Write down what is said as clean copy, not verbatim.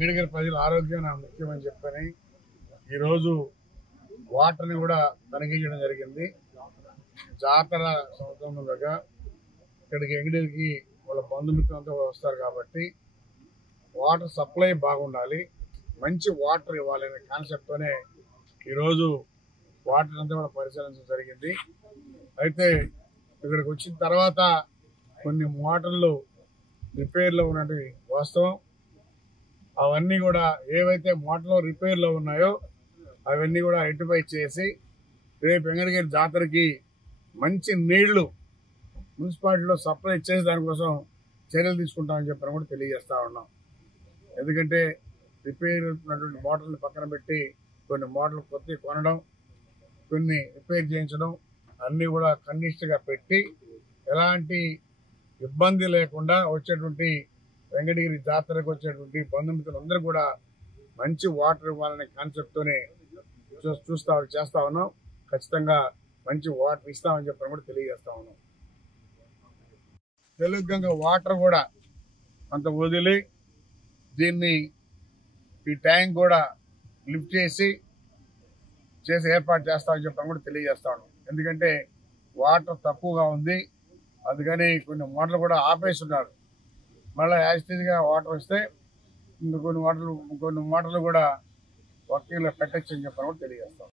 వెంకటగిరి ప్రజల ఆరోగ్యం నాకు ముఖ్యమని చెప్పని ఈరోజు వాటర్ని కూడా తనిఖీ చేయడం జరిగింది. జాతర సంవత్సరంగా ఇక్కడికి వెంకటగిరికి వాళ్ళ బంధుమిత్రులంతా వస్తారు కాబట్టి వాటర్ సప్లై బాగుండాలి, మంచి వాటర్ ఇవ్వాలనే కాన్సెప్ట్తోనే ఈరోజు వాటర్ అంతా కూడా పరిశీలించడం జరిగింది. అయితే ఇక్కడికి వచ్చిన తర్వాత కొన్ని మోటార్లు రిపేర్లో ఉన్నట్టు వాస్తవం. అవన్నీ కూడా ఏవైతే మోటార్లు రిపేర్లో ఉన్నాయో అవన్నీ కూడా ఐడెంటిఫై చేసి రేపు వెంకటగిరి జాతరకి మంచి నీళ్లు మున్సిపాలిటీలో సప్లై చేసి దానికోసం చర్యలు తీసుకుంటామని చెప్పని కూడా తెలియజేస్తా ఉన్నాం. ఎందుకంటే రిపేర్ ఉన్నటువంటి మోటార్లు పక్కన పెట్టి కొన్ని మోటార్లు కొత్తవి కొనడం, కొన్ని రిపేర్ చేయించడం అన్నీ కూడా కండిషన్గా పెట్టి ఎలాంటి ఇబ్బంది లేకుండా వచ్చేటువంటి వెంకటగిరి జాతరకు వచ్చేటువంటి బంధుమిత్రులందరూ కూడా మంచి వాటర్ ఇవ్వాలనే కాన్సెప్ట్తోనే చేస్తా ఉన్నాం. ఖచ్చితంగా మంచి వాటర్ ఇస్తామని చెప్పని కూడా తెలియజేస్తా ఉన్నాం. తెలుగుగంగ వాటర్ కూడా అంత వదిలి దీన్ని ఈ ట్యాంక్ కూడా లిఫ్ట్ చేసి ఏర్పాటు చేస్తామని చెప్పని కూడా తెలియజేస్తా ఉన్నాం. ఎందుకంటే వాటర్ తక్కువగా ఉంది, అందుకని కొన్ని మోటార్లు కూడా ఆపేస్తున్నారు. మళ్ళీ యాజిటీజ్గా వాటర్ వస్తే కొన్ని మోటార్లు కూడా వర్కింగ్లో పెట్టచ్చు అని చెప్పని కూడా తెలియజేస్తాం.